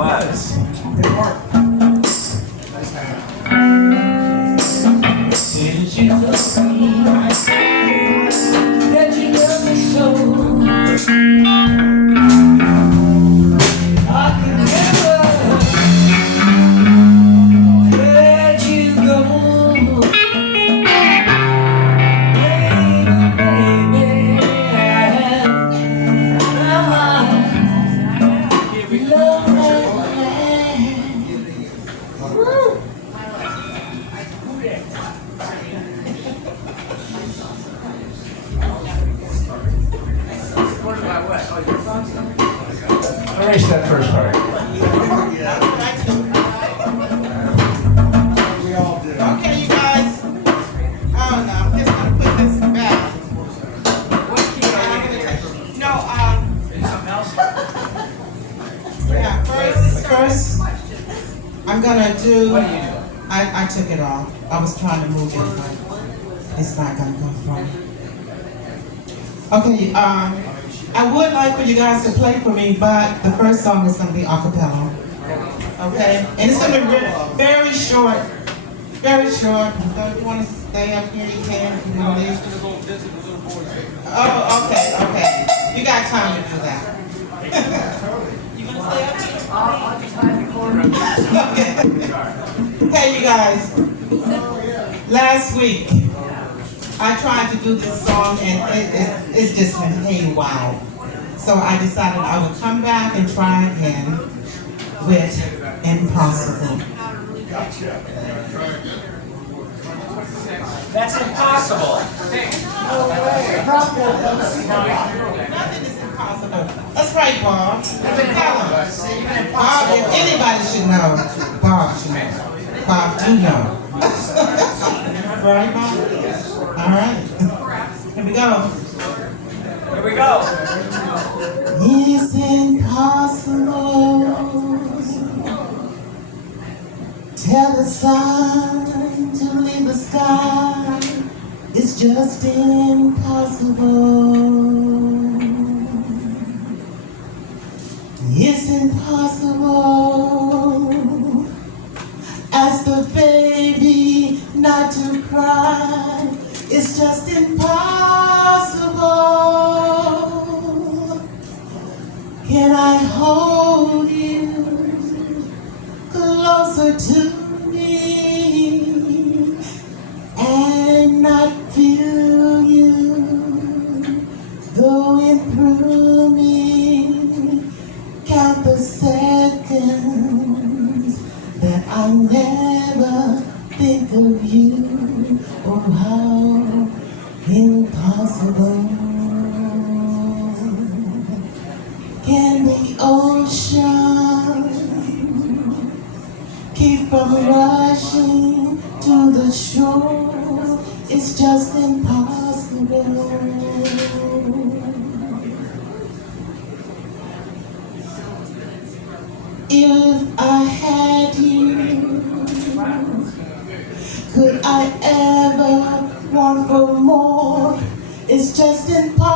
was. Since you told me that you love me so, I could never let you go. Finish that first part. Okay, you guys. Oh no, I'm just gonna put this back. No, yeah, first, I'm gonna do. I took it off. I was trying to move it, but it's not gonna go from. Okay, I would like for you guys to play for me, but the first song is gonna be a cappella. Okay, and it's gonna be very short, very short. So if you want to stay up here, you can. If you want to leave. Oh, okay. You got time to do that. You gonna stay up here? I'll just hide in the corner. Okay. Hey, you guys. Last week, I tried to do this song and it's just been haywire. So I decided I would come back and try again with Impossible. That's impossible. Nothing is impossible. That's right, Bob. Tell him. Bob, if anybody should know, Bob should know. Bob do know. Right, Bob? All right. Here we go. Here we go. It's impossible. Tell the sun to leave the sky. It's just impossible. It's impossible. Ask the baby not to cry. It's just impossible. Can I hold you closer to me and not feel you going through me? Count the seconds that I never think of you. Oh, how impossible. Can the ocean keep from rushing to the shore? It's just impossible. If I had you, could I ever want for more? It's just impossible.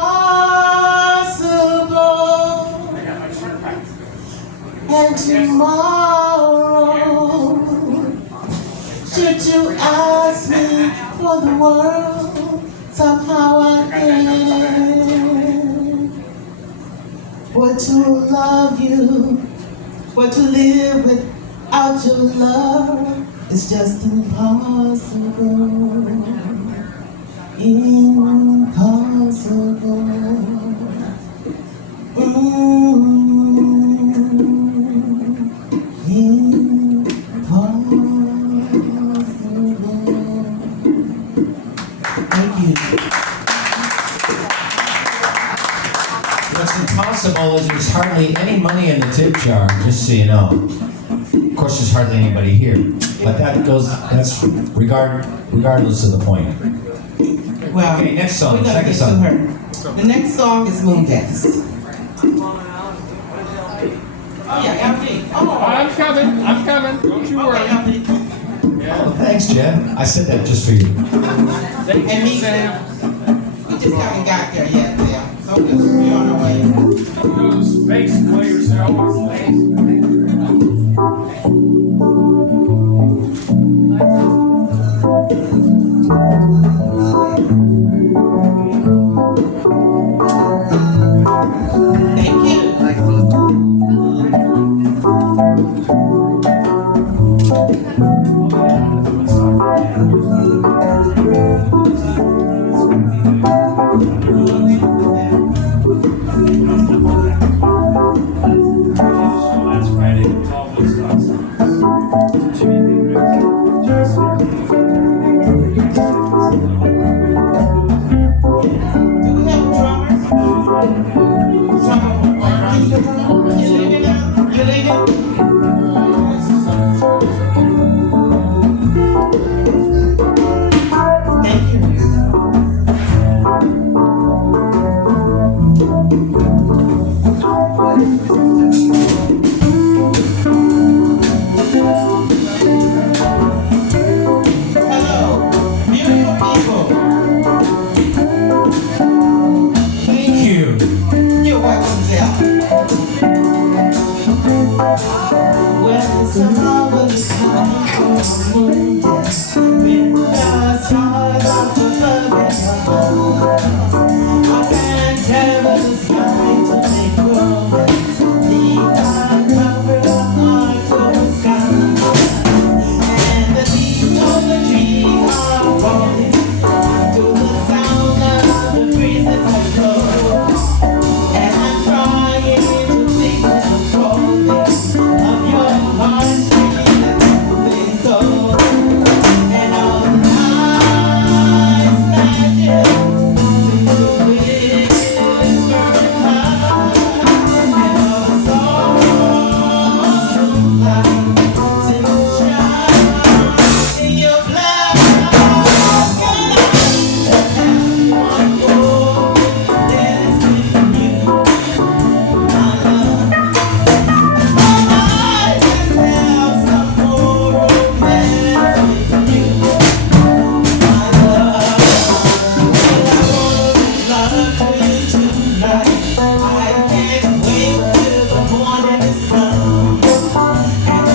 And tomorrow, should you ask me for the world, somehow I can. But to love you, but to live without your love, it's just impossible. Impossible. Thank you. What's impossible is there's hardly any money in the tip jar, just so you know. Of course, there's hardly anybody here, but that's regardless of the point. Well, Okay, next song, we're gonna second get song. to her. The next song is Moongas. Oh yeah, LP. Oh, I'm coming. Don't you worry. okay, LP. Oh, thanks, Jen. I said that just for you. Thank And you, me, Sam. we just haven't got there yet, yeah. So we're on our way. Those bass players are always late. Thank you. Hello, beautiful people. Thank you. You're welcome, Jeff. When it's a marvelous night for a moon dance, with the stars up above and I can't tell the sky to make romance. The cover of October sky, and the leaves on the trees are falling to the sound of the breezes that blow. And I'm trying to think control of your heartstrings and moving soul. And all the nights magic seems to whisper high. And all the songs of life seem to shine in your black eyes. Just have one more dance with you, my love. I just have some more romance with you, my love. And I wanna make love to you tonight. I can't wait till the morning is come. And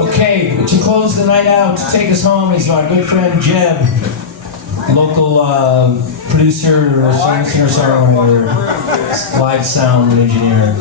Okay, to close the night out, to take us home is my good friend Jeb, local producer, singer-songwriter, live sound engineer.